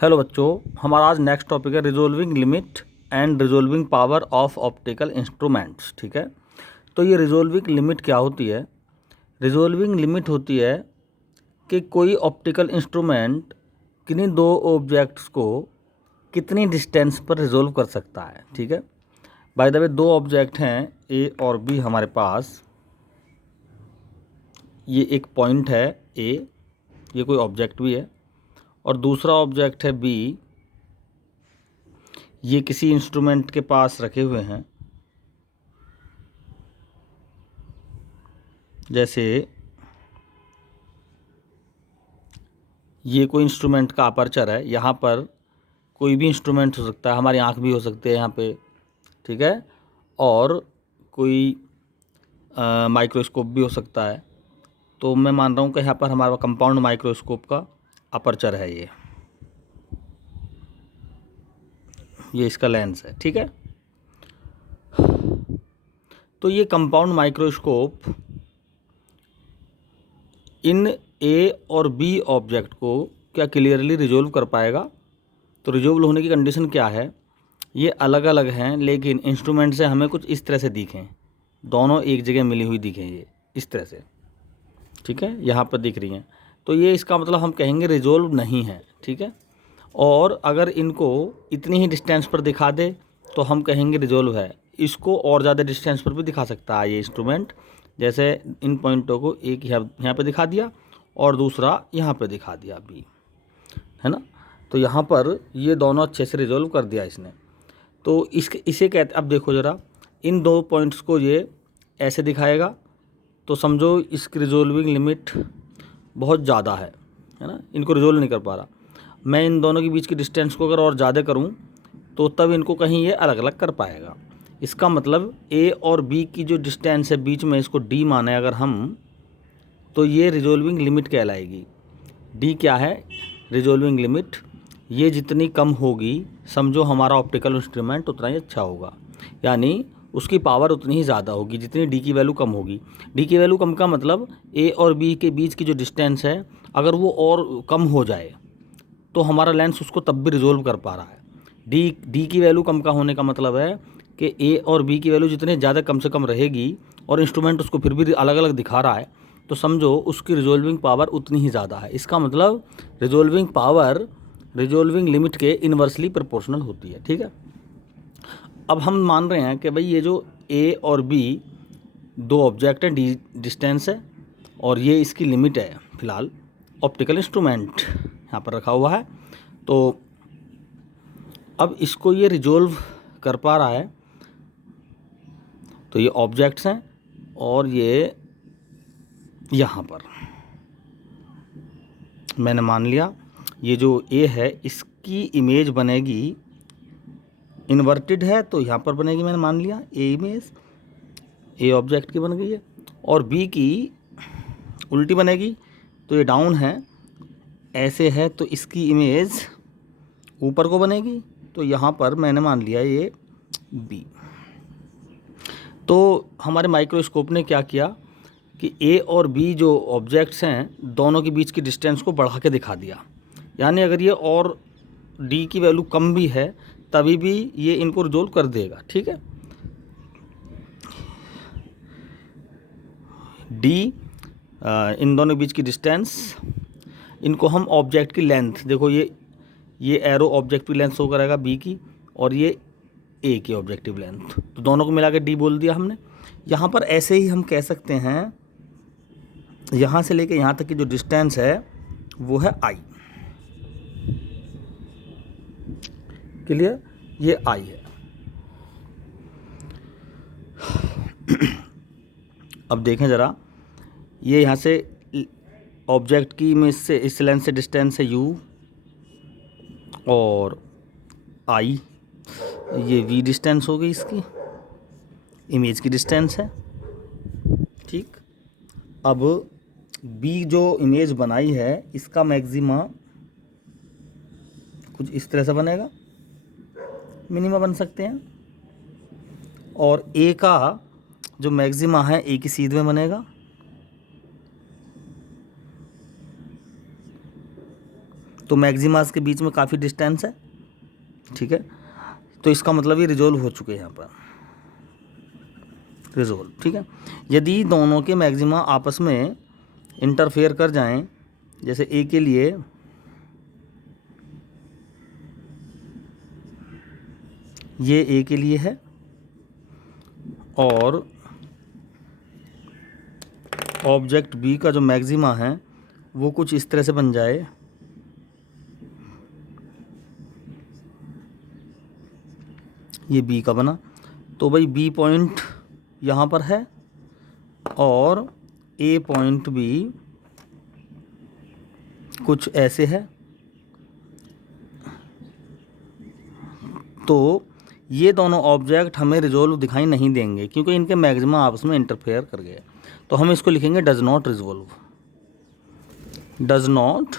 Hello बच्चों, हमारा आज नेक्स्ट टॉपिक है resolving limit and resolving power of optical instruments. ठीक है, तो ये रिजोल्विंग लिमिट क्या होती है? रिजोल्विंग लिमिट होती है कि कोई ऑप्टिकल इंस्ट्रूमेंट किन्हीं दो ऑब्जेक्ट्स को कितनी डिस्टेंस पर रिजोल्व कर सकता है। ठीक है, बाय द वे दो ऑब्जेक्ट हैं ए और बी हमारे पास। ये एक पॉइंट है ए, ये कोई ऑब्जेक्ट भी है, और दूसरा ऑब्जेक्ट है बी, ये किसी इंस्ट्रूमेंट के पास रखे हुए हैं। जैसे ये कोई इंस्ट्रूमेंट का अपर्चर है, यहाँ पर कोई भी इंस्ट्रूमेंट हो सकता है, हमारी आँख भी हो सकती है यहाँ पे। ठीक है, और कोई माइक्रोस्कोप भी हो सकता है। तो मैं मान रहा हूँ कि यहाँ पर हमारा कंपाउंड माइक्रोस्कोप का अपर्चर है, ये इसका लेंस है। ठीक है, तो ये कंपाउंड माइक्रोस्कोप इन ए और बी ऑब्जेक्ट को क्या क्लियरली रिजोल्व कर पाएगा? तो रिजोल्व होने की कंडीशन क्या है? ये अलग अलग हैं लेकिन इंस्ट्रूमेंट से हमें कुछ इस तरह से दिखें, दोनों एक जगह मिली हुई दिखें, ये इस तरह से। ठीक है, यहाँ पर दिख रही हैं, तो ये इसका मतलब हम कहेंगे रिजोल्व नहीं है। ठीक है, और अगर इनको इतनी ही डिस्टेंस पर दिखा दे तो हम कहेंगे रिजोल्व है। इसको और ज़्यादा डिस्टेंस पर भी दिखा सकता है ये इंस्ट्रूमेंट। जैसे इन पॉइंटों को एक यहाँ पे दिखा दिया और दूसरा यहाँ पे दिखा दिया बी, है ना। तो यहाँ पर ये दोनों अच्छे से रिजोल्व कर दिया इसने। तो इसे कहते, अब देखो ज़रा, इन दो पॉइंट्स को ये ऐसे दिखाएगा तो समझो इसकी रिजोल्विंग लिमिट बहुत ज़्यादा है ना, इनको रिजोल्व नहीं कर पा रहा। मैं इन दोनों के बीच की डिस्टेंस को अगर और ज़्यादा करूँ तो तब इनको कहीं ये अलग अलग कर पाएगा। इसका मतलब ए और बी की जो डिस्टेंस है बीच में, इसको डी माने अगर हम, तो ये रिजोल्विंग लिमिट कहलाएगी। डी क्या है? Resolving limit. ये जितनी कम होगी समझो हमारा ऑप्टिकल इंस्ट्रूमेंट उतना ही अच्छा होगा, यानी उसकी पावर उतनी ही ज़्यादा होगी जितनी डी की वैल्यू कम होगी। डी की वैल्यू कम का मतलब ए और बी के बीच की जो डिस्टेंस है अगर वो और कम हो जाए तो हमारा लेंस उसको तब भी रिजोल्व कर पा रहा है। डी की वैल्यू कम का होने का मतलब है कि ए और बी की वैल्यू जितने ज़्यादा कम से कम रहेगी और इंस्ट्रूमेंट उसको फिर भी अलग अलग दिखा रहा है तो समझो उसकी रिजोल्विंग पावर उतनी ही ज़्यादा है। इसका मतलब रिजोल्विंग पावर रिजोल्विंग लिमिट के इन्वर्सली प्रोपोर्शनल होती है। ठीक है, अब हम मान रहे हैं कि भाई ये जो ए और बी दो ऑब्जेक्ट हैं, डी डिस्टेंस है और ये इसकी लिमिट है फिलहाल। ऑप्टिकल इंस्ट्रूमेंट यहाँ पर रखा हुआ है, तो अब इसको ये रिजोल्व कर पा रहा है। तो ये ऑब्जेक्ट्स हैं और ये यहाँ पर मैंने मान लिया ये जो ए है इसकी इमेज बनेगी, इन्वर्टेड है तो यहाँ पर बनेगी, मैंने मान लिया ए इमेज ए ऑब्जेक्ट की बन गई है, और बी की उल्टी बनेगी तो ये डाउन है, ऐसे है तो इसकी इमेज ऊपर को बनेगी, तो यहाँ पर मैंने मान लिया ये बी। तो हमारे माइक्रोस्कोप ने क्या किया कि ए और बी जो ऑब्जेक्ट्स हैं दोनों के बीच की डिस्टेंस को बढ़ा के दिखा दिया, यानी अगर ये और डी की वैल्यू कम भी है तभी भी ये इनको रिजोल्व कर देगा। ठीक है, डी इन दोनों के बीच की डिस्टेंस, इनको हम ऑब्जेक्ट की लेंथ, देखो ये एरो ऑब्जेक्ट की लेंथ शो करेगा बी की और ये ए की ऑब्जेक्टिव लेंथ, तो दोनों को मिला के डी बोल दिया हमने। यहाँ पर ऐसे ही हम कह सकते हैं यहाँ से लेके यहाँ तक की जो डिस्टेंस है वो है आई। क्लियर? ये आई है। अब देखें ज़रा, ये यहाँ से ऑब्जेक्ट की इमेज से इस लेंस से डिस्टेंस है यू और आई, ये वी डिस्टेंस हो गई इसकी, इमेज की डिस्टेंस है। ठीक, अब बी जो इमेज बनाई है इसका मैक्सिमा कुछ इस तरह से बनेगा, मिनिमा बन सकते हैं, और ए का जो मैक्सिमा है ए की सीध में बनेगा, तो मैक्सिमास के बीच में काफ़ी डिस्टेंस है, ठीक है। तो इसका मतलब ये रिजोल्व हो चुके हैं यहाँ पर, रिजोल्व, ठीक है। यदि दोनों के मैक्सिमा आपस में इंटरफेयर कर जाएं, जैसे ए के लिए ये ए के लिए है और ऑब्जेक्ट बी का जो मैक्सिमा है वो कुछ इस तरह से बन जाए, ये बी का बना, तो भाई बी पॉइंट यहाँ पर है और ए पॉइंट भी कुछ ऐसे है, तो ये दोनों ऑब्जेक्ट हमें रिजोल्व दिखाई नहीं देंगे क्योंकि इनके मैक्सिमा आपस में इंटरफेयर कर गए। तो हम इसको लिखेंगे does not resolve, does not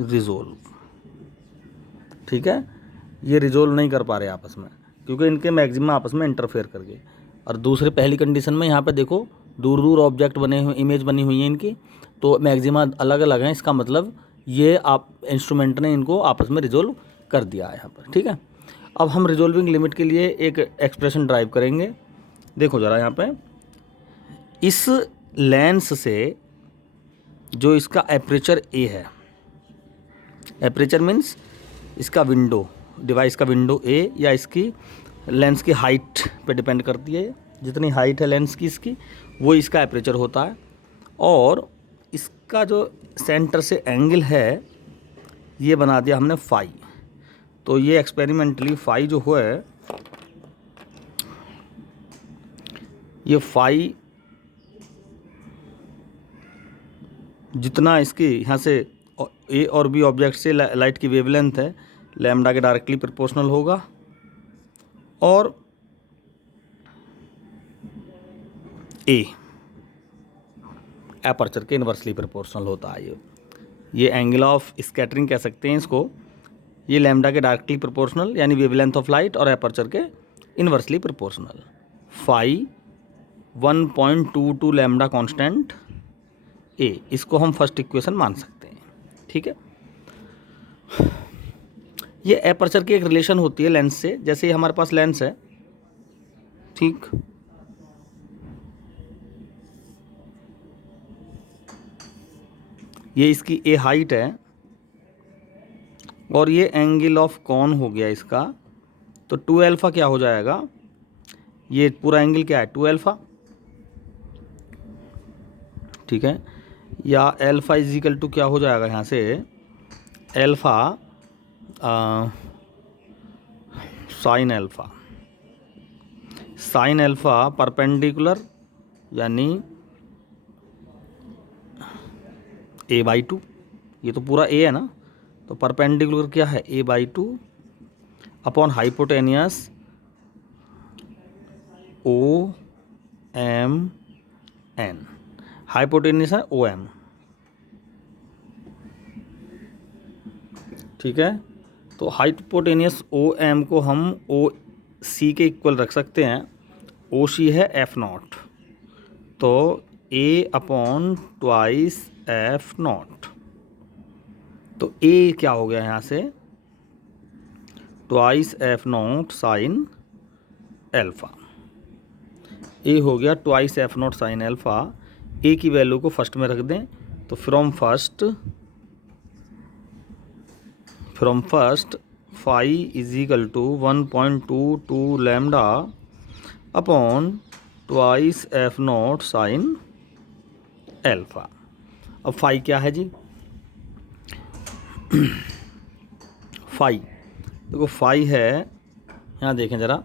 resolve, ठीक है। ये रिजोल्व नहीं कर पा रहे आपस में क्योंकि इनके मैक्सिमा आपस में इंटरफेयर कर गए। और दूसरे पहली कंडीशन में यहाँ पे देखो दूर दूर ऑब्जेक्ट बने हुए, इमेज बनी हुई है इनकी, तो मैक्सिमा अलग अलग हैं, इसका मतलब ये आप इंस्ट्रूमेंट ने इनको आपस में रिजोल्व कर दिया है यहाँ पर, ठीक है। अब हम रिजोल्विंग लिमिट के लिए एक एक्सप्रेशन ड्राइव करेंगे। देखो ज़रा यहाँ पे, इस लेंस से जो इसका एपरेचर ए है, एपरेचर मीन्स इसका विंडो, डिवाइस का विंडो ए या इसकी लेंस की हाइट पे डिपेंड करती है, जितनी हाइट है लेंस की इसकी वो इसका एपरेचर होता है। और इसका जो सेंटर से एंगल है ये बना दिया हमने फाई। तो ये एक्सपेरिमेंटली फाई जो हुआ है, ये फाई जितना इसकी यहाँ से ए और बी ऑब्जेक्ट से लाइट की वेवलेंथ है लैम्डा के डायरेक्टली प्रोपोर्शनल होगा और ए एपर्चर के इन्वर्सली प्रोपोर्शनल होता है। ये एंगल ऑफ स्कैटरिंग कह सकते हैं इसको। ये लैम्डा के डायरेक्टली प्रोपोर्शनल यानी वेवलेंथ ऑफ लाइट और एपर्चर के inversely proportional. Phi 1.22 lambda constant a, इसको हम फर्स्ट इक्वेशन मान सकते हैं, ठीक है। ये एपर्चर की एक रिलेशन होती है लेंस से, जैसे ये हमारे पास लेंस है, ठीक, ये इसकी ए हाइट है और ये एंगल ऑफ कॉन हो गया इसका, तो 2 अल्फ़ा क्या हो जाएगा, ये पूरा एंगल क्या है 2 अल्फ़ा, ठीक है। या अल्फ़ा इज इक्वल टू क्या हो जाएगा यहाँ से alpha sine alpha, sine alpha perpendicular यानी a/2, ये तो पूरा a है ना, तो परपेंडिकुलर क्या है a/2 upon hypotenuse OMN, hypotenuse है OM, ठीक है। तो हाइपोटेनियस OM को हम OC के इक्वल रख सकते हैं, OC है F0, तो A/2 F0, तो A क्या हो गया यहाँ से 2 F0 साइन अल्फ़ा, A हो गया 2 F0 साइन अल्फ़ा। A की वैल्यू को फर्स्ट में रख दें, तो from first phi is equal to 1.22 lambda upon 2 F0 sine alpha. अब फाई क्या है जी, फाई देखो फाई है, यहाँ देखें ज़रा,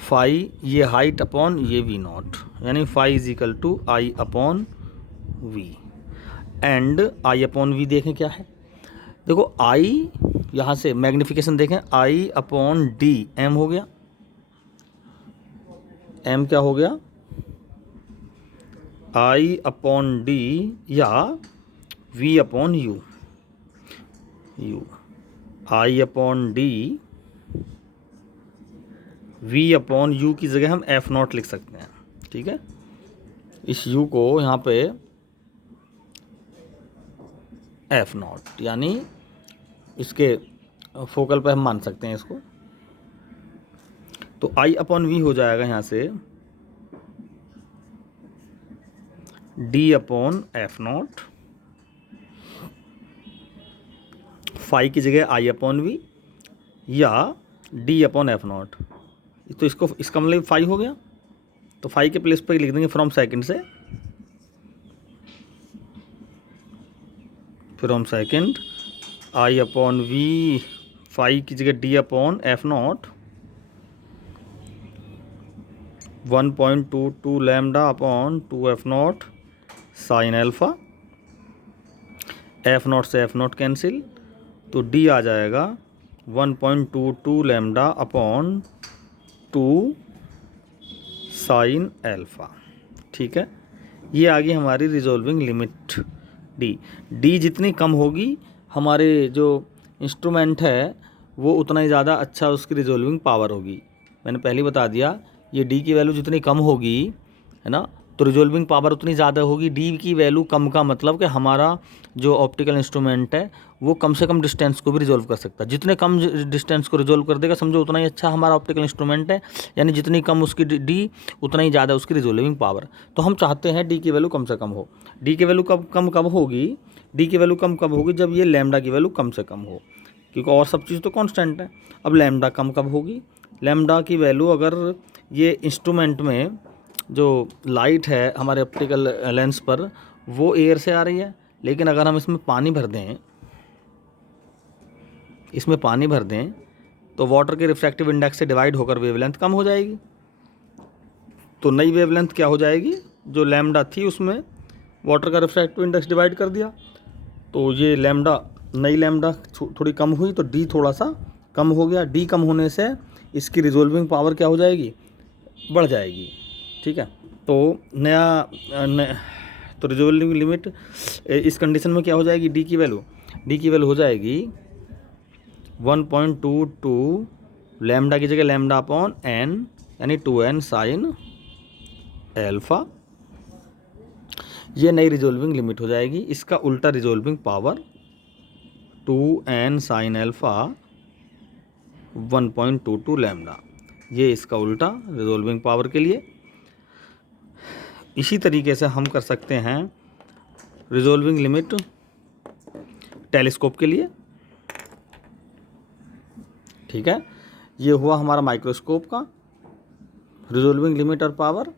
फाई ये हाइट अपॉन ये V0 यानी phi is equal to I upon V, and I upon V देखें क्या है, देखो आई यहाँ से मैग्निफिकेशन देखें, आई अपॉन डी एम हो गया, एम क्या हो गया आई अपॉन डी या V upon U, U I upon D V upon U की जगह हम F0 लिख सकते हैं, ठीक है। इस यू को यहाँ पे F0 यानी इसके फोकल पे हम मान सकते हैं इसको। तो I/V हो जाएगा यहाँ से D/F0, फाई की जगह I/V या D/F0। तो इसका मतलब फाई हो गया, तो फाई के प्लेस पर लिख देंगे फ्रॉम सेकंड से, फ्रॉम सेकंड I/V, फाई की जगह D/F0 1.22 λ/2F0 sine alpha. F0 से F0 कैंसिल, तो D आ जाएगा 1.22 λ/2 साइन अल्फ़ा। ठीक है, ये आ गई हमारी रिजोल्विंग लिमिट D जितनी कम होगी हमारे जो इंस्ट्रूमेंट है वो उतना ही ज़्यादा अच्छा उसकी रिजोल्विंग पावर होगी। मैंने पहले बता दिया, ये D की वैल्यू जितनी कम होगी, है ना, तो रिजोल्विंग पावर उतनी ज़्यादा होगी। D की वैल्यू कम का मतलब कि हमारा जो ऑप्टिकल इंस्ट्रूमेंट है वो कम से कम डिस्टेंस को भी रिजोल्व कर सकता है। जितने कम डिस्टेंस को रिजोल्व कर देगा समझो उतना ही अच्छा हमारा ऑप्टिकल इंस्ट्रूमेंट है, यानी जितनी कम उसकी D उतना ही ज़्यादा उसकी रिजोल्विंग पावर। तो हम चाहते हैं D की वैल्यू कम से कम हो। D की वैल्यू कब होगी? D की वैल्यू कब होगी? जब ये लैम्डा की वैल्यू कम से कम हो, क्योंकि और सब चीज़ तो कांस्टेंट है। अब लैम्डा कब होगी? लैम्डा की वैल्यू, अगर ये इंस्ट्रूमेंट में जो लाइट है हमारे ऑप्टिकल लेंस पर वो एयर से आ रही है, लेकिन अगर हम इसमें पानी भर दें तो वाटर के रिफ्रैक्टिव इंडेक्स से डिवाइड होकर वेवलेंथ कम हो जाएगी। तो नई वेवलेंथ क्या हो जाएगी? जो लैम्डा थी उसमें वाटर का रिफ्रैक्टिव इंडेक्स डिवाइड कर दिया, तो ये नई लैम्डा थोड़ी कम हुई, तो D थोड़ा सा कम हो गया। D कम होने से इसकी रिजोल्विंग पावर क्या हो जाएगी? बढ़ जाएगी। ठीक है, तो तो रिजोल्विंग लिमिट इस कंडीशन में क्या हो जाएगी? D की वैल्यू हो जाएगी 1.22 लैम्डा की जगह λ/n, यानी 2n साइन अल्फ़ा। ये नई रिजोल्विंग लिमिट हो जाएगी। इसका उल्टा resolving power 2n sine alpha 1.22 lambda, ये इसका उल्टा रिजोल्विंग पावर के लिए। इसी तरीके से हम कर सकते हैं रिजोल्विंग लिमिट टेलीस्कोप के लिए। ठीक है, ये हुआ हमारा माइक्रोस्कोप का रिजोल्विंग लिमिट और पावर।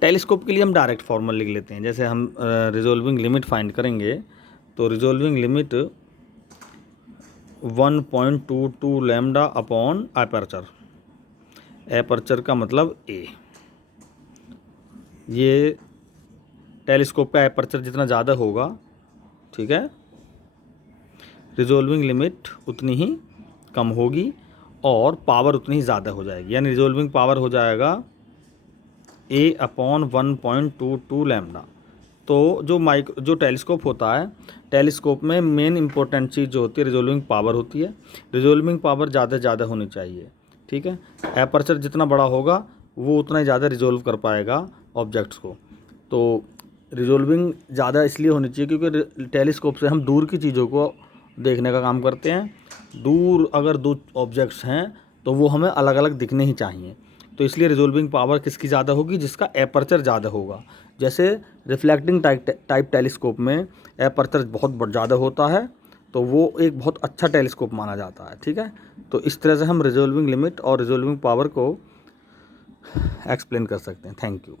टेलीस्कोप के लिए हम डायरेक्ट फॉर्मूला लिख लेते हैं। जैसे हम रिजोल्विंग लिमिट फाइंड करेंगे तो resolving limit 1.22 lambda upon aperture. Aperture का मतलब A। ये टेलीस्कोप का एपर्चर जितना ज़्यादा होगा, ठीक है, रिजोल्विंग लिमिट उतनी ही कम होगी और पावर उतनी ही ज़्यादा हो जाएगी। यानी रिजोल्विंग पावर हो जाएगा A/1.22 लैम्डा। तो जो टेलीस्कोप होता है, टेलीस्कोप में मेन इंपॉर्टेंट चीज़ जो होती है रिजोल्विंग पावर होती है। रिजोल्विंग पावर ज़्यादा होनी चाहिए। ठीक है, एपर्चर जितना बड़ा होगा वो उतना ही ज़्यादा रिजोल्व कर पाएगा ऑब्जेक्ट्स को। तो रिजोल्विंग ज़्यादा इसलिए होनी चाहिए क्योंकि टेलीस्कोप से हम दूर की चीज़ों को देखने का काम करते हैं। अगर दो ऑब्जेक्ट्स हैं तो वो हमें अलग अलग दिखने ही चाहिए। तो इसलिए रिजोल्विंग पावर किसकी ज़्यादा होगी? जिसका एपर्चर ज़्यादा होगा। जैसे रिफ्लेक्टिंग टाइप टेलीस्कोप में एपर्चर बहुत ज़्यादा होता है, तो वो एक बहुत अच्छा टेलीस्कोप माना जाता है। ठीक है, तो इस तरह से हम रिजोल्विंग लिमिट और रिजोल्विंग पावर को एक्सप्लेन कर सकते हैं। Thank you.